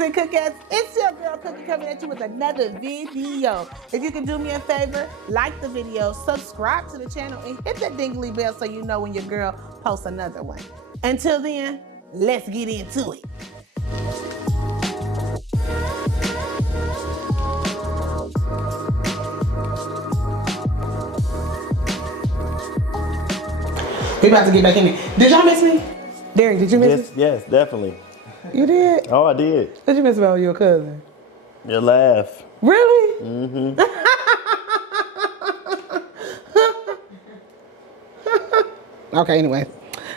Cookers and Cookettes, it's your girl Cookie coming at you with another video. If you can do me a favor, like the video, subscribe to the channel, and hit that dingly bell so you know when your girl posts another one. Until then, let's get into it. We about to get back in it. Did y'all miss me? Derek, did you miss me? Yes, definitely. You did? Oh, I did. What you miss about your cousin? Your laugh. Really? Mm-hmm. Okay, anyway.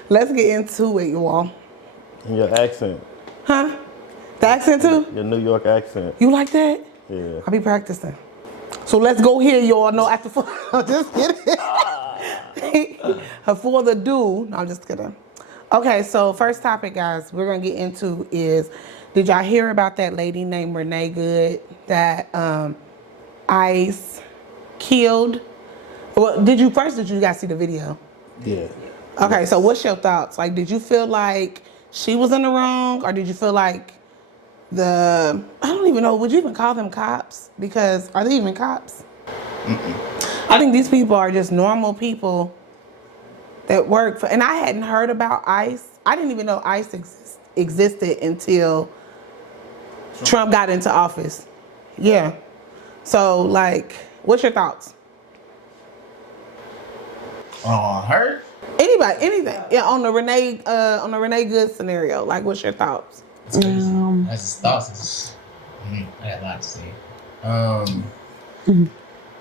Let's get into it, you all. And your accent. Huh? The accent too? Your New York accent. You like that? Yeah. I'll be practicing. So let's go here, y'all. No, after just kidding. For the do. No, I'm just kidding. Okay, so first topic, guys, we're gonna get into is, did y'all hear about that lady named Renee Good that ICE killed? Well, did you guys see the video? Yeah. Okay, so what's your thoughts? Like, did you feel like she was in the wrong, or did you feel like I don't even know, would you even call them cops? Because are they even cops? I think these people are just normal people that work for, and I hadn't heard about ICE. I didn't even know ICE existed until Trump got into office. Yeah. So, like, what's your thoughts? Her? Anybody, anything. Yeah, on the Renee Good scenario. Like, what's your thoughts? That's crazy. That's his thoughts. I got a lot to say.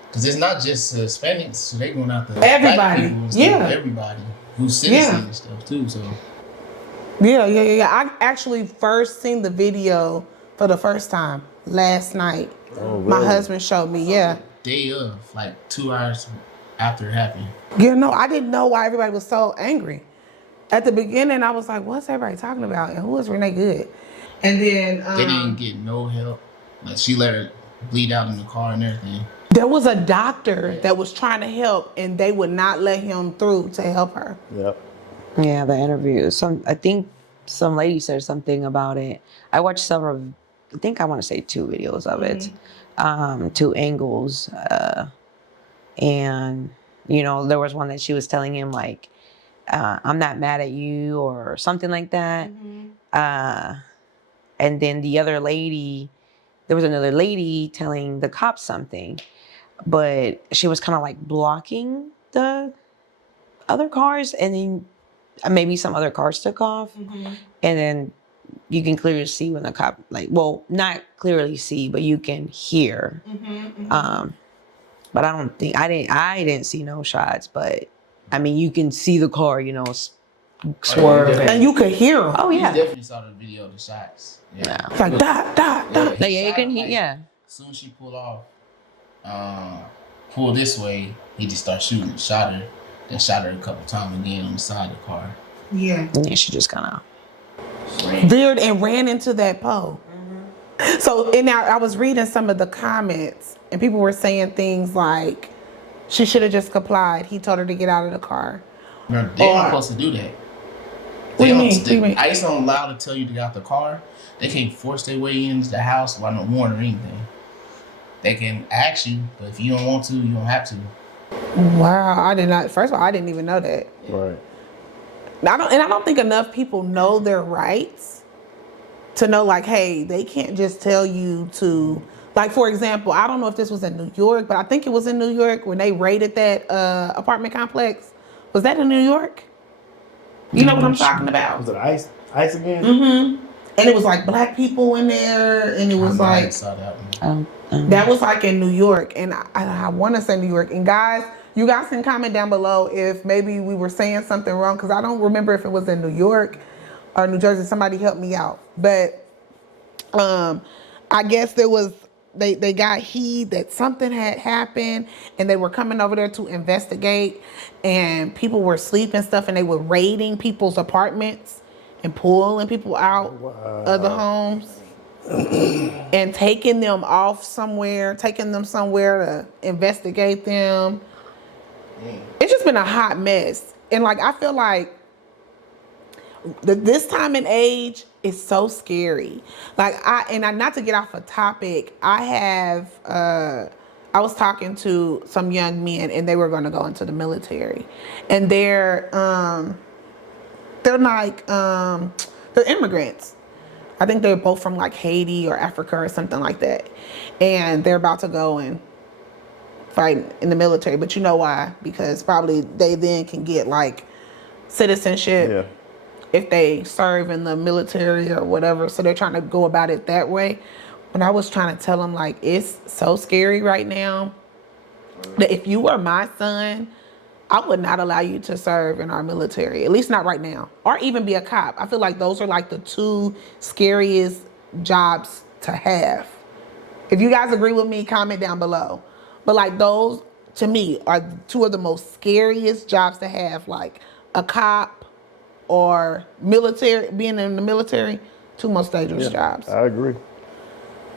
Because it's not just Hispanics, so they going out there. Everybody. Yeah. Everybody who's citizen and stuff too. So. Yeah. I actually first seen the video for the first time last night. Oh, really? My husband showed me. Yeah. Day of, like 2 hours after it happened. Yeah, no, I didn't know why everybody was so angry. At the beginning, I was like, what's everybody talking about? And who is Renee Good? And then they didn't get no help. Like, she let her bleed out in the car and everything. There was a doctor that was trying to help, and they would not let him through to help her. Yep. Yeah, the interview. I think some lady said something about it. I watched several, I think I want to say 2 videos of it, 2 angles. And, you know, there was one that she was telling him, like, I'm not mad at you or something like that. And then the other lady, there was another lady telling the cops something, but she was kind of like blocking the other cars, and then maybe some other cars took off. And then you can clearly see when the cop, like, well, not clearly see, but you can hear. But I didn't see no shots, but I mean, you can see the car, you know, swerve. And you could hear him. Oh, You yeah. definitely saw the video of the shots. Yeah. It's like, dot. Yeah, you can hear, yeah. As soon as she pulled this way, he just started shooting. Shot her, then shot her a couple times again on the side of the car. Yeah. And then she just kind of. Veered and ran into that pole. So, and now I was reading some of the comments, and people were saying things like, she should have just complied. He told her to get out of the car. No, they aren't supposed to do that. What do you mean? ICE don't allow to tell you to get out the car. They can't force their way into the house without no warrant or anything. They can ask you, but if you don't want to, you don't have to. Wow, I did not. First of all, I didn't even know that. Right. I don't think enough people know their rights to know, like, hey, they can't just tell you to, like, for example, I don't know if this was in New York, but I think it was in New York when they raided that apartment complex. Was that in New York? You know what I'm talking about? Was it ICE? ICE again? And it was like black people in there, and it was I like, saw that one. that was like in New York, and I want to say New York. And guys, you guys can comment down below if maybe we were saying something wrong, because I don't remember if it was in New York or New Jersey. Somebody help me out. But I guess there was, they got heed that something had happened, and they were coming over there to investigate, and people were sleeping and stuff, and they were raiding people's apartments and pulling people out of the homes and taking them off somewhere, taking them somewhere to investigate them. It's just been a hot mess. And like, I feel like this time and age, is so scary. Like not to get off a topic, I was talking to some young men and they were going to go into the military, and they're like they're immigrants. I think they're both from like Haiti or Africa or something like that, and they're about to go and fight in the military. But you know why? Because probably they then can get like citizenship. Yeah. If they serve in the military or whatever. So they're trying to go about it that way. But I was trying to tell them, like, it's so scary right now that if you were my son, I would not allow you to serve in our military, at least not right now, or even be a cop. I feel like those are like the two scariest jobs to have. If you guys agree with me, comment down below. But like those, to me, are two of the most scariest jobs to have, like a cop or military, being in the military, two most dangerous jobs. I agree.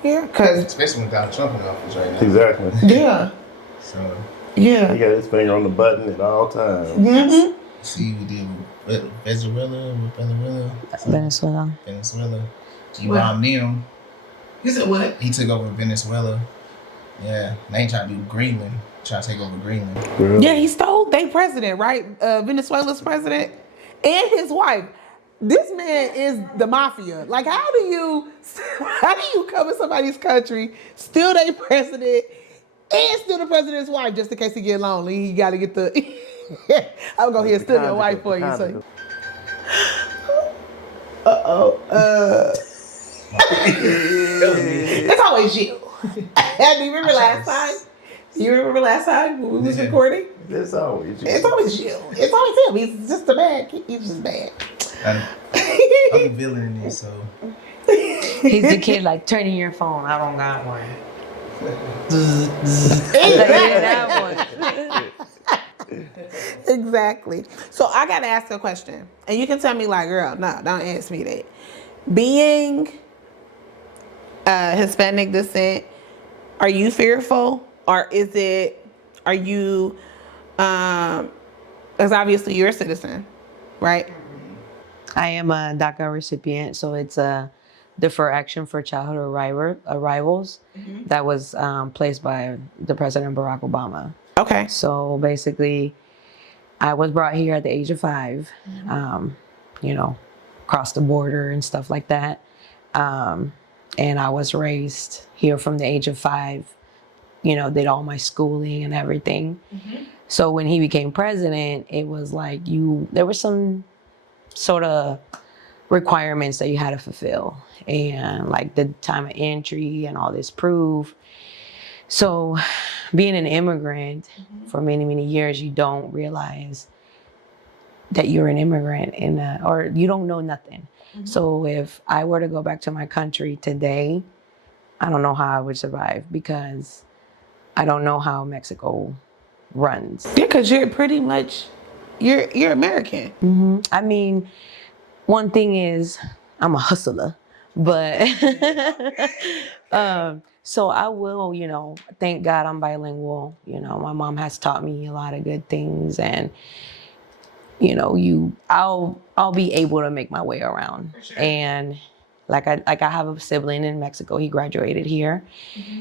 Yeah, because Especially with Donald Trump in office right now. Exactly. yeah, So, He yeah. got his finger on the button at all times. Mm-hmm. see what he did with Venezuela. He What? bombed them. You said what? He took over Venezuela. Yeah. Now he trying to do Greenland. Try to take over Greenland. Girl. Yeah, he stole their president, right? Venezuela's president and his wife. This man is the mafia. Like, how do you come in somebody's country, steal their president, and steal the president's wife just in case he get lonely? He got to get the. I'm gonna go here and steal your wife for you. So. It's always you. Do you remember last time? You remember last time when we was recording? It's always you. It's always you. It's always him. He's just a bad. He's just bad. I'm the villain in this, so. He's the kid like turning your phone. I don't got one. Exactly. So I gotta ask a question, and you can tell me like, girl, no, don't ask me that. Being Hispanic descent, are you fearful, or are you, because obviously you're a citizen, right? I am a DACA recipient, so it's a Deferred Action for Childhood Arrivals that was placed by the President Barack Obama. Okay. So basically, I was brought here at the age of 5, crossed the border and stuff like that. And I was raised here from the age of 5, did all my schooling and everything. So when he became president, it was like there were some sort of requirements that you had to fulfill, and like the time of entry and all this proof. So being an immigrant for many, many years, you don't realize that you're an immigrant or you don't know nothing. So if I were to go back to my country today, I don't know how I would survive, because I don't know how Mexico runs. Yeah, because you're pretty much, you're American. I mean, one thing is I'm a hustler, but so I will, thank God I'm bilingual. My mom has taught me a lot of good things, and I'll be able to make my way around. Sure. And like I have a sibling in Mexico. He graduated here.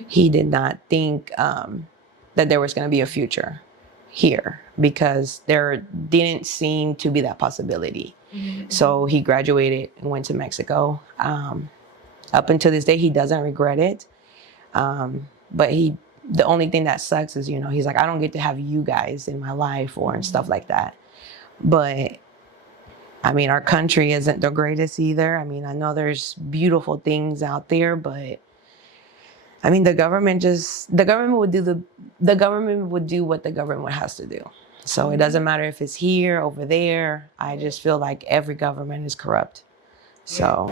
He did not think that there was going to be a future here, because there didn't seem to be that possibility. So he graduated and went to Mexico. Up until this day, he doesn't regret it. But the only thing that sucks is, he's like, I don't get to have you guys in my life and stuff like that. But I mean, our country isn't the greatest either. I mean, I know there's beautiful things out there, but I mean, the government would do what the government has to do. So it doesn't matter if it's here, over there. I just feel like every government is corrupt. So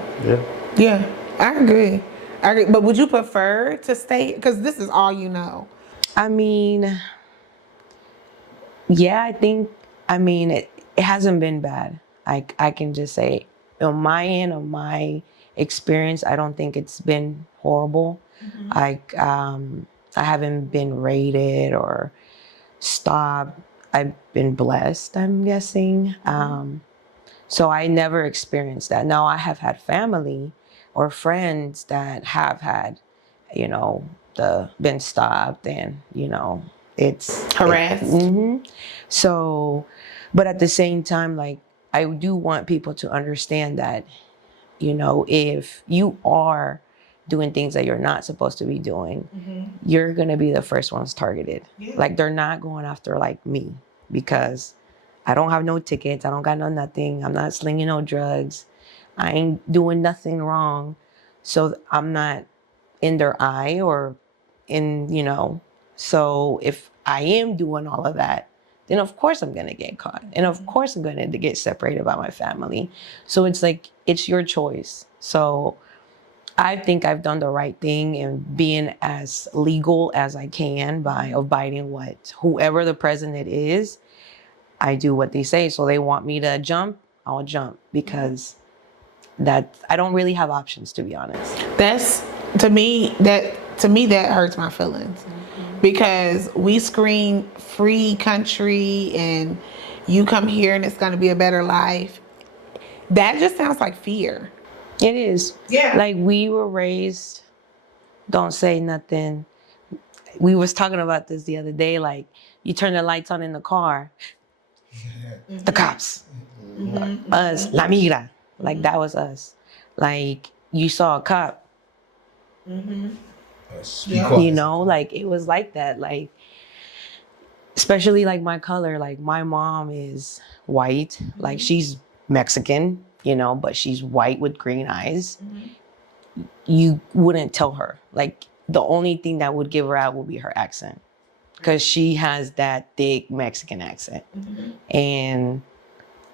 Yeah, I agree. But would you prefer to stay? Because this is all you know. I mean, yeah, it hasn't been bad. I can just say, on my end, of my experience, I don't think it's been horrible. I haven't been raided or stopped. I've been blessed, I'm guessing. So I never experienced that. Now I have had family or friends that have had, you know, been stopped and, you know, it's Harassed. So, but at the same time, like, I do want people to understand that, you know, if you are doing things that you're not supposed to be doing, you're going to be the first ones targeted. Yeah. Like, they're not going after like me because I don't have no tickets. I don't got no nothing. I'm not slinging no drugs. I ain't doing nothing wrong. So I'm not in their eye or in, you know, so if I am doing all of that, then of course I'm going to get caught. And of course I'm going to get separated by my family. So it's like, it's your choice. So I think I've done the right thing in being as legal as I can by abiding what whoever the president is, I do what they say. So they want me to jump, I'll jump because that I don't really have options, to be honest. That's to me that hurts my feelings because we scream free country and you come here and it's going to be a better life. That just sounds like fear. It is. Yeah. Like we were raised, don't say nothing. We was talking about this the other day. Like you turn the lights on in the car, the cops, us, la migra. Like that was us. Like you saw a cop, you know, like it was like that. Like, especially like my color, like my mom is white, like she's Mexican, you know, but she's white with green eyes. You wouldn't tell her. Like the only thing that would give her out would be her accent because she has that thick Mexican accent. And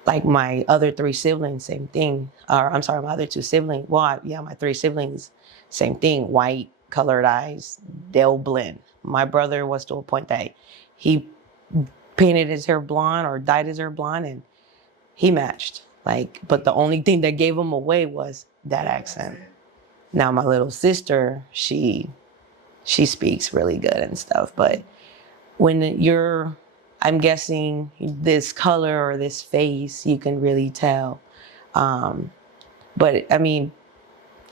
like my other three siblings, same thing. Or I'm sorry, my other two siblings. Well, yeah, my three siblings, same thing. White, colored eyes, they'll blend. My brother was to a point that he painted his hair blonde or dyed his hair blonde and he matched. Like, but the only thing that gave him away was that accent. Now my little sister, she speaks really good and stuff, but when you're, I'm guessing this color or this face, you can really tell. But I mean,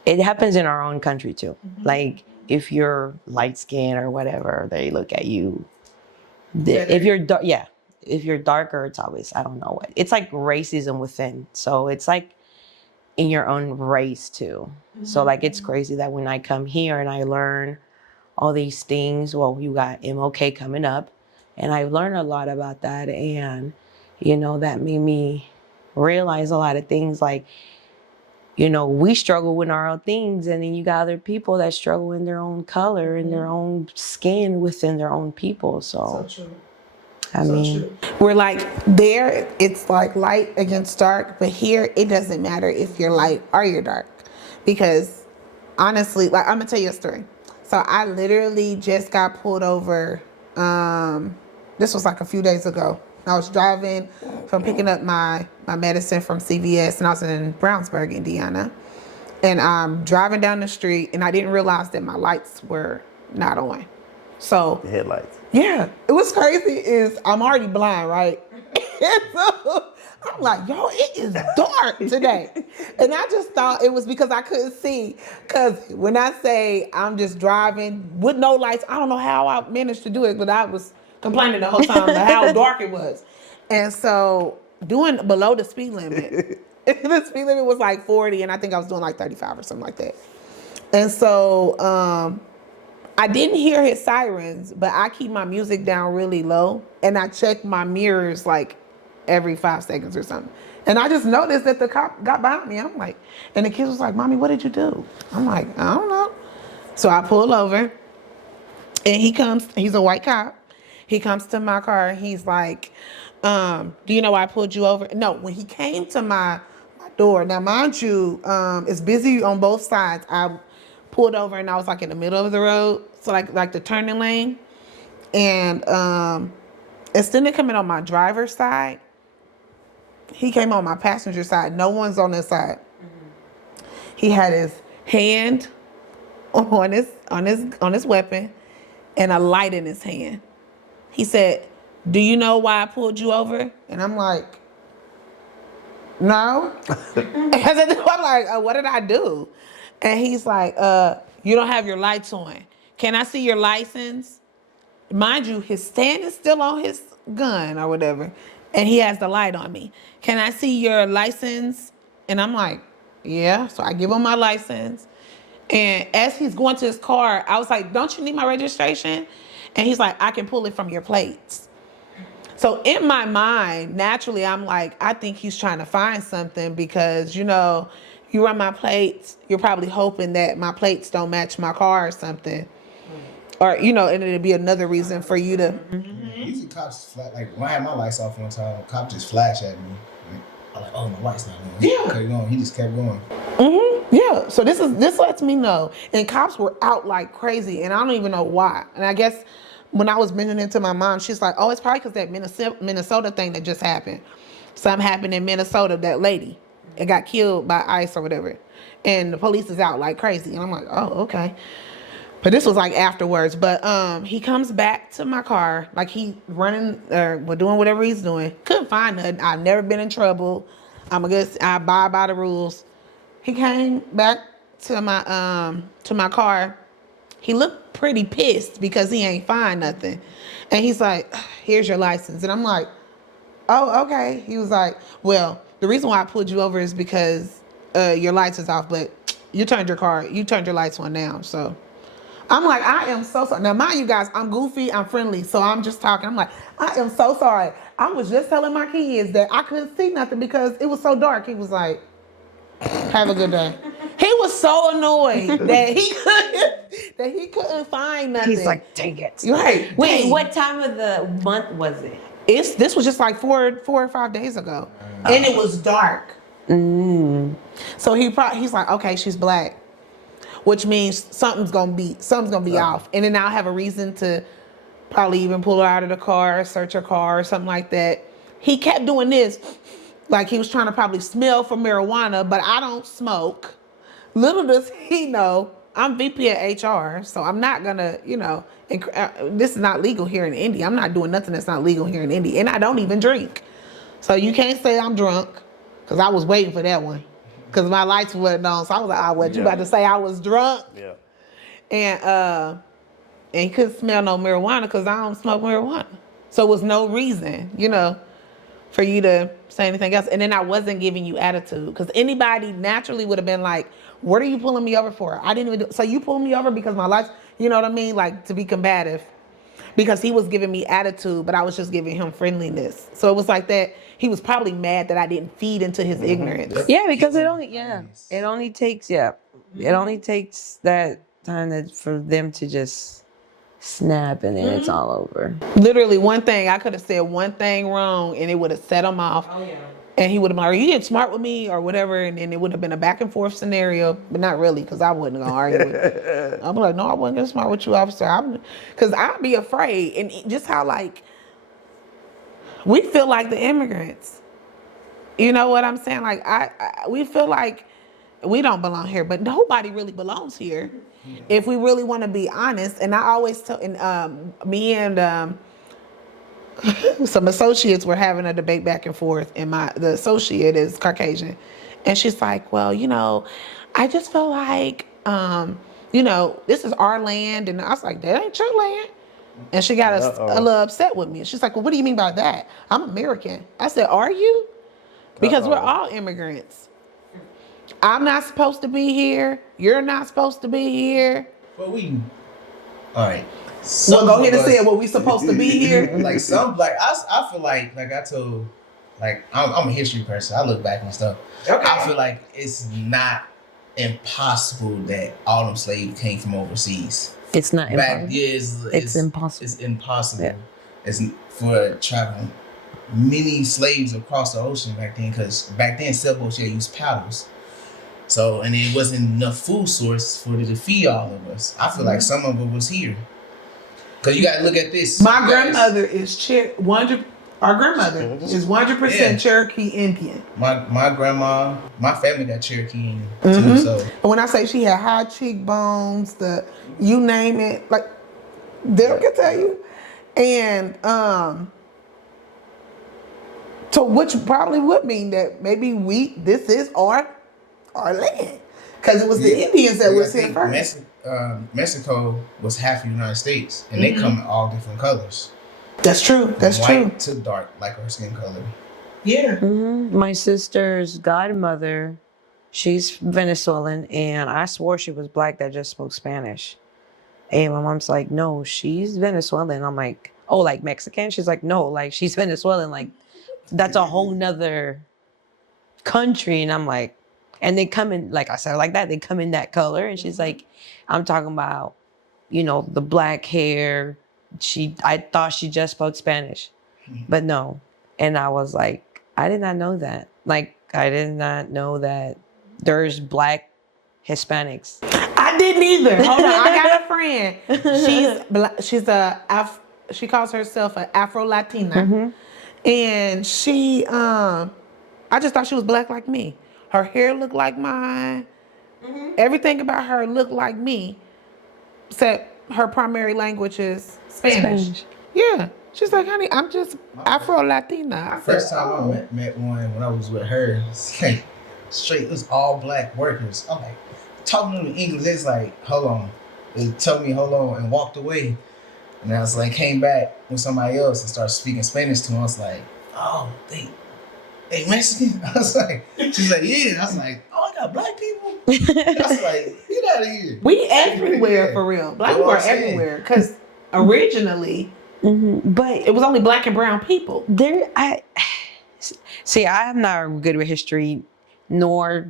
it happens in our own country too. Like if you're light skinned or whatever, they look at you. If you're dark, yeah. If you're darker, it's always, I don't know what. It's like racism within. So it's like in your own race too. So like it's crazy that when I come here and I learn all these things, well, you got MLK coming up and I've learned a lot about that. And, you know, that made me realize a lot of things like, you know, we struggle with our own things and then you got other people that struggle in their own color and their own skin within their own people. So true. I mean, We're like there, it's like light against dark, but here it doesn't matter if you're light or you're dark. Because honestly, like I'm gonna tell you a story. So I literally just got pulled over. This was like a few days ago. I was driving from picking up my medicine from CVS and I was in Brownsburg, Indiana. And I'm driving down the street and I didn't realize that my lights were not on. So The headlights. yeah, it was crazy is I'm already blind, right? And so I'm like, yo, it is dark today. And I just thought it was because I couldn't see. Because when I say I'm just driving with no lights, I don't know how I managed to do it, but I was complaining the whole time about how dark it was. And so doing below the speed limit, the speed limit was like 40 and I think I was doing like 35 or something like that. And so, I didn't hear his sirens, but I keep my music down really low and I check my mirrors like every 5 seconds or something. And I just noticed that the cop got behind me. I'm like, and the kid was like, Mommy, what did you do? I'm like, I don't know. So I pull over and he comes, he's a white cop. He comes to my car and he's like, do you know why I pulled you over? No, when he came to my door, now mind you, it's busy on both sides. I pulled over and I was like in the middle of the road, so like the turning lane, and instead of coming on my driver's side, he came on my passenger side. No one's on this side. He had his hand on his weapon and a light in his hand. He said, "Do you know why I pulled you over?" And I'm like, no. I'm like, what did I do? And he's like, you don't have your lights on. Can I see your license? Mind you, his stand is still on his gun or whatever, and he has the light on me. Can I see your license? And I'm like, yeah. So I give him my license. And as he's going to his car, I was like, don't you need my registration? And he's like, I can pull it from your plates. So in my mind, naturally, I'm like, I think he's trying to find something because, you know, you run my plates, you're probably hoping that my plates don't match my car or something. Or, you know, and it'd be another reason for you to. Usually cops flash, like when I had my lights off one time, a cop just flashed at me. I'm like, oh, my light's not on. Yeah. Kept going. He just kept going. Yeah, so this lets me know. And cops were out like crazy, and I don't even know why. And I guess when I was mentioning it to my mom, she's like, oh, it's probably because that Minnesota thing that just happened. Something happened in Minnesota, that lady. It got killed by ICE or whatever. And the police is out like crazy. And I'm like, oh, okay. But this was like afterwards. But he comes back to my car, like he running or doing whatever he's doing. Couldn't find nothing. I've never been in trouble. I abide by the rules. He came back to my car. He looked pretty pissed because he ain't find nothing. And he's like, here's your license. And I'm like, oh, okay. He was like, well, the reason why I pulled you over is because your lights is off, but you turned your lights on now. So I'm like, I am so sorry. Now, mind you guys, I'm goofy, I'm friendly, so I'm just talking. I'm like, I am so sorry. I was just telling my kids that I couldn't see nothing because it was so dark. He was like, have a good day. He was so annoyed that he couldn't find nothing. He's like, dang it. Right. Wait, dang. what time of the month was it? This was just like four or 5 days ago, and it was dark. So he's like, okay, she's black, which means something's gonna be off, and then I'll have a reason to probably even pull her out of the car, search her car, or something like that. He kept doing this, like he was trying to probably smell for marijuana, but I don't smoke. Little does he know, I'm VP at HR, so I'm not gonna, this is not legal here in Indy. I'm not doing nothing that's not legal here in Indy, and I don't even drink. So you can't say I'm drunk, because I was waiting for that one, because my lights wasn't on. So I was like, what, you about to say I was drunk? Yeah. And he couldn't smell no marijuana because I don't smoke marijuana. So it was no reason, for you to say anything else. And then I wasn't giving you attitude, because anybody naturally would have been like, what are you pulling me over for? I didn't even do. So you pulled me over because my lights, you know what I mean? Like, to be combative, because he was giving me attitude, but I was just giving him friendliness. So it was like that. He was probably mad that I didn't feed into his ignorance. Yeah, because it only takes that time for them to just snap, and then it's all over. Literally one thing, I could have said one thing wrong and it would have set him off. Oh, yeah. And he would have been like, are you getting smart with me or whatever? And then it would have been a back and forth scenario, but not really, because I wasn't going to argue with him. I'm like, no, I wasn't getting smart with you, officer. Because I'd be afraid. And just how, like, we feel like the immigrants. You know what I'm saying? Like, we feel like we don't belong here, but nobody really belongs here. If we really want to be honest. And I always tell, me and some associates were having a debate back and forth, and the associate is Caucasian, and she's like, well, I just feel like, this is our land, and I was like, that ain't your land. And she got a little upset with me. She's like, well, what do you mean by that? I'm American. I said, are you? Because we're all immigrants. I'm not supposed to be here. You're not supposed to be here. But all right. So go ahead and say what we supposed to be here. Like I feel like I told, like I'm a history person. I look back and stuff. Okay. I feel like it's not impossible that all them slaves came from overseas. It's not Back impossible. it's impossible. It's impossible. Yeah. It's for traveling. Many slaves across the ocean back then, because back then sailboats used paddles. So, and it wasn't enough food source for to feed all of us. I feel like some of it was here. Because you got to look at this. My grandmother is our grandmother is 100% Cherokee Indian. My grandma, my family got Cherokee Indian too. So And when I say she had high cheekbones, you name it, like Derek can tell you. And So which probably would mean that maybe this is our land. Because it was the Indians that I was here think first. Mexico was half the United States, and they come in all different colors. That's true. That's true. White to dark, like her skin color. Yeah. My sister's godmother, she's Venezuelan, and I swore she was black that just spoke Spanish. And my mom's like, no, she's Venezuelan. I'm like, oh, like Mexican? She's like, no, like she's Venezuelan. Like that's a whole nother country. And I'm like, and they come in, like I said, like that, they come in that color. And she's like, I'm talking about, the black hair. I thought she just spoke Spanish, but no. And I was like, I did not know that. Like, I did not know that there's black Hispanics. I didn't either. Hold on, I got a friend. She calls herself an Afro Latina, and she I just thought she was black like me. Her hair looked like mine. Everything about her looked like me, except her primary language is Spanish. Yeah, she's like, honey, I'm just Afro Latina. First time I met one when I was with her, it's like straight, it was all black workers. I'm like, talking to them in English, it's like, hold on. They told me hold on and walked away. And I was like, came back with somebody else and started speaking Spanish to them. I was like, oh, they Mexican? I was like, she's like, yeah. I was like, oh, I got black people? I was like, get out of here. We everywhere for real. Black people are everywhere because originally But it was only black and brown people. I am not good with history, nor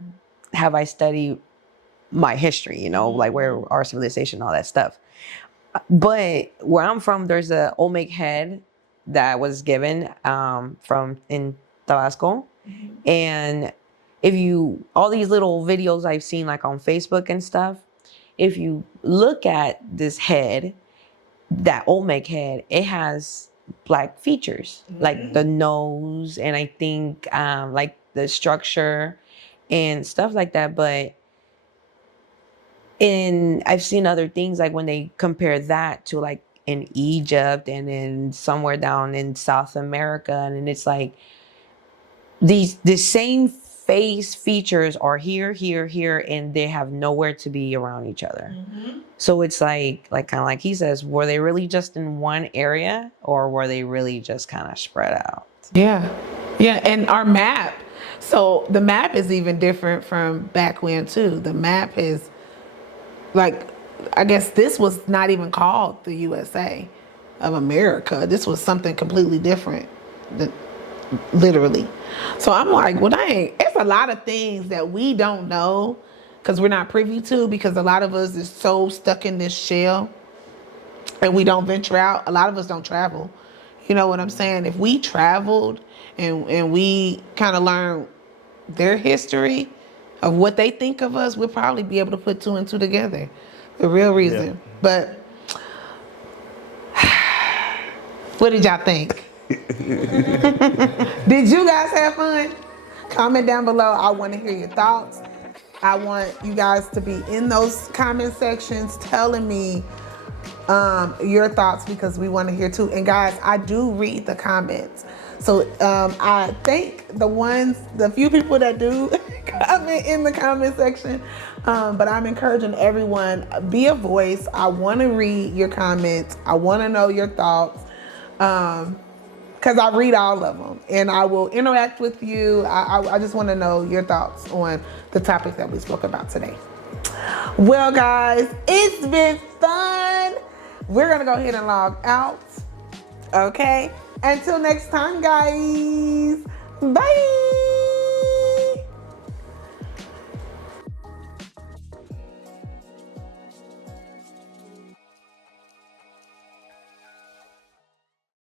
have I studied my history, like where our civilization, all that stuff. But where I'm from, there's a Olmec head that was given from in Tabasco. And all these little videos I've seen like on Facebook and stuff, if you look at this head, that Olmec head, it has black features, like the nose, and I think like the structure and stuff like that. But I've seen other things like when they compare that to like in Egypt and in somewhere down in South America, and it's like the same face features are here, and they have nowhere to be around each other. So it's like kind of like he says, were they really just in one area, or were they really just kind of spread out? Yeah. And our map. So the map is even different from back when too. The map is like, I guess this was not even called the USA of America. This was something completely different. Literally. So I'm like, well, it's a lot of things that we don't know because we're not privy to, because a lot of us is so stuck in this shell and we don't venture out. A lot of us don't travel. You know what I'm saying? If we traveled and we kind of learn their history of what they think of us, we'll probably be able to put two and two together. The real reason. Yeah. But what did y'all think? Did you guys have fun? Comment down below. I want to hear your thoughts. I want you guys to be in those comment sections telling me your thoughts, because we want to hear too. And guys, I do read the comments. So I thank the few people that do comment in the comment section. But I'm encouraging everyone, be a voice. I want to read your comments. I want to know your thoughts. Because I read all of them and I will interact with you. I just want to know your thoughts on the topic that we spoke about today. Well, guys, it's been fun. We're going to go ahead and log out. Okay. Until next time, guys. Bye.